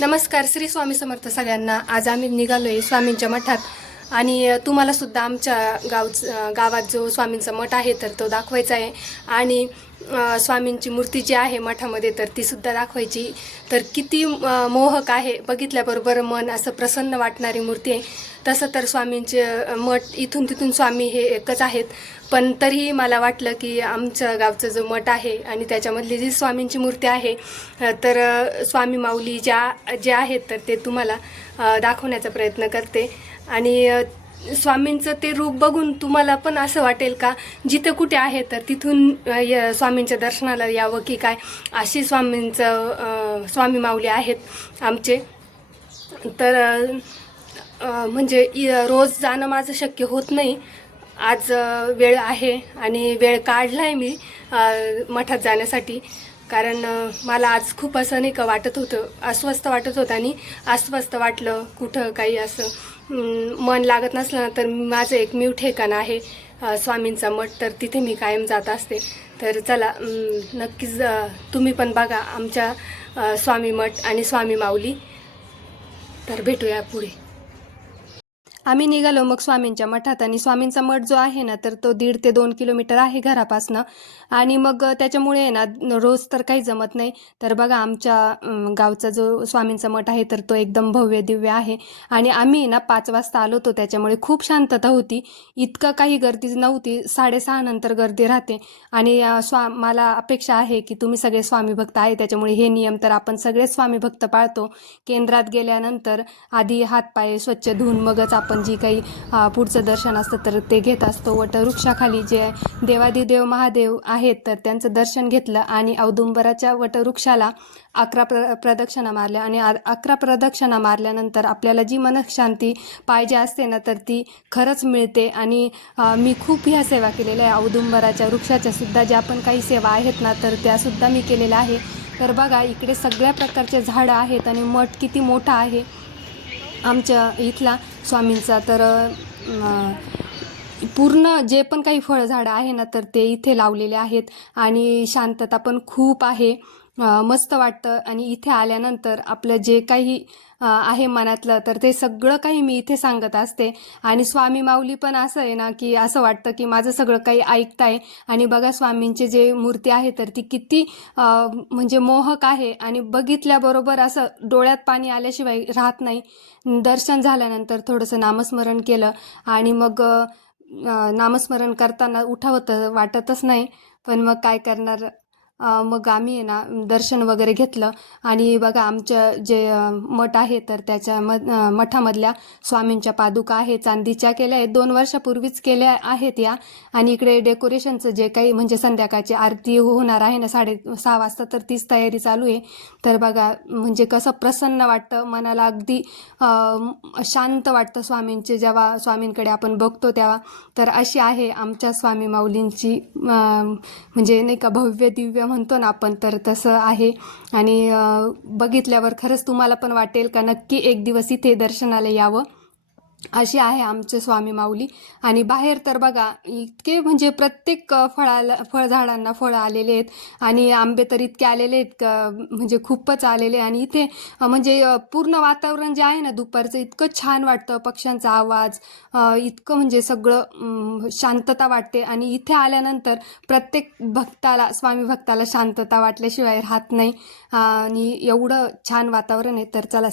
नमस्कार. श्री स्वामी समर्थ सगळ्यांना. आज आम्ही निघालोय स्वामींच्या मठात आणि तुम्हाला सुद्धा आमच्या गावात जो स्वामींचा मठ आहे तर तो दाखवायचा आहे आणि स्वामींची मूर्ती जी आहे मठामध्ये तर ती सुद्धा दाखवायची. तर किती मोहक आहे, बघितल्याबरोबर मन असं प्रसन्न वाटणारी मूर्ती आहे. तसं तर स्वामींचे मठ इथून तिथून स्वामी हे एकच आहेत, पण तरीही मला वाटलं की आमच्या गावचं जो मठ आहे आणि त्याच्यामधली जी स्वामींची मूर्ती आहे तर स्वामी माऊली जे आहेत तर ते तुम्हाला दाखवण्याचा प्रयत्न करते. आणि स्वामींचं ते रूप बघून तुम्हाला पण असं वाटेल का जिथं कुठे आहे तर तिथून स्वामींच्या दर्शनाला यावं की काय, अशी स्वामी माऊली आहेत आमचे. तर म्हणजे रोज जाणं माझं शक्य होत नाही. आज वेळ आहे आणि वेळ काढला आहे मी मठात जाण्यासाठी, कारण मला आज खूप असं नाही का वाटत होतं, अस्वस्थ वाटत होतं आणि अस्वस्थ वाटलं. कुठं काही असं मन लागत नसलं ना तर माझं एकमेव ठिकाण आहे स्वामींचा मठ, तर तिथे मी कायम जात असते. तर चला नक्कीच तुम्ही पण बघा आमच्या स्वामी मठ आणि स्वामी माऊली. तर भेटूया पुढे. आम्ही निघालो मग स्वामींच्या मठात आणि स्वामींचा मठ जो आहे ना तर तो 1.5 ते 2 किलोमीटर आहे घरापासनं. आणि मग त्याच्यामुळे ना रोज तर काही जमत नाही. तर बघा आमच्या गावचा जो स्वामींचा मठ आहे तर तो एकदम भव्य दिव्य आहे. आणि आम्ही ना 5 वाजता आलो होतो, त्याच्यामुळे खूप शांतता होती, इतकं काही गर्दी नव्हती. 6:30 नंतर गर्दी राहते. आणि मला अपेक्षा आहे की तुम्ही सगळे स्वामी भक्त आहे, त्याच्यामुळे हे नियम तर आपण सगळेच स्वामी भक्त पाळतो. केंद्रात गेल्यानंतर आधी हातपाय स्वच्छ धुवून मगच आपण जी काही पुढचं दर्शन असतं तर ते घेत असतो. वटवृक्षाखाली जे देवादिदेव महादेव आहेत तर त्यांचं दर्शन घेतलं आणि औदुंबराच्या वटवृक्षाला 11 प्रदक्षिणा मारल्या. आणि 11 प्रदक्षिणा मारल्यानंतर आपल्याला जी मनशांती पाहिजे असते ना तर ती खरंच मिळते. आणि मी खूप ह्या सेवा केलेल्या आहे. औदुंबराच्या वृक्षाच्या सुद्धा ज्या पण काही सेवा आहेत ना तर त्यासुद्धा मी केलेल्या आहे. तर बघा इकडे सगळ्या प्रकारचे झाडं आहेत आणि मठ किती मोठा आहे आमच्या इथला स्वामींचा. तर पूर्ण जे पण काही फळझाडं आहे ना तर ते इथे लावलेले आहेत आणि शांतता पण खूप आहे. मस्त वाटतं. आणि इथे आल्यानंतर आपलं जे काही आहे मनातलं तर ते सगळं काही मी इथे सांगत असते. आणि स्वामी माऊली पण असं आहे ना की असं वाटतं की माझं सगळं काही ऐकताय. आणि बघा स्वामींचे जे मूर्ती आहे तर ती किती म्हणजे मोहक आहे आणि बघितल्याबरोबर असं डोळ्यात पाणी आल्याशिवाय राहत नाही. दर्शन झाल्यानंतर थोडंसं नामस्मरण केलं आणि मग नामस्मरण करताना उठावं वाटतच नाही, पण मग काय करणार. मग आम्ही ना दर्शन वगैरे घेतलं. आणि बघा आमचं जे मठ आहे तर त्याच्या मठामधल्या स्वामींच्या पादुका आहे चांदीच्या, केल्या आहेत 2 वर्षापूर्वीच केल्या आहेत या. आणि इकडे डेकोरेशनचं जे काही म्हणजे संध्याकाळची आरती होणार आहे ना 6:30 वाजता तर तीच तयारी चालू आहे. तर बघा म्हणजे कसं प्रसन्न वाटतं मनाला, अगदी शांत वाटतं जेव्हा स्वामींकडे आपण बघतो तेव्हा. तर अशी आहे आमच्या स्वामी माऊलींची म्हणजे नाही का भव्य दिव्य म्हणतो ना आपण, तर तसं आहे. आणि बघितल्यावर खरंच तुम्हाला पण वाटेल का नक्की एक दिवस इथे दर्शनाला यावं, अशी आहे आमचे स्वामी माऊली. आणि बाहेर तर बघा इतके म्हणजे प्रत्येक फळझाडांना फळं आलेले आहेत आणि आंबे तर इतके आलेले आहेत म्हणजे खूपच आलेले. आणि इथे म्हणजे पूर्ण वातावरण जे आहे ना दुपारचं इतकं छान वाटतं, पक्ष्यांचा आवाज, इतकं म्हणजे सगळं शांतता वाटते. आणि इथे आल्यानंतर प्रत्येक स्वामी भक्ताला शांतता वाटल्याशिवाय राहत नाही. आणि एवढं छान वातावरण आहे. तर चला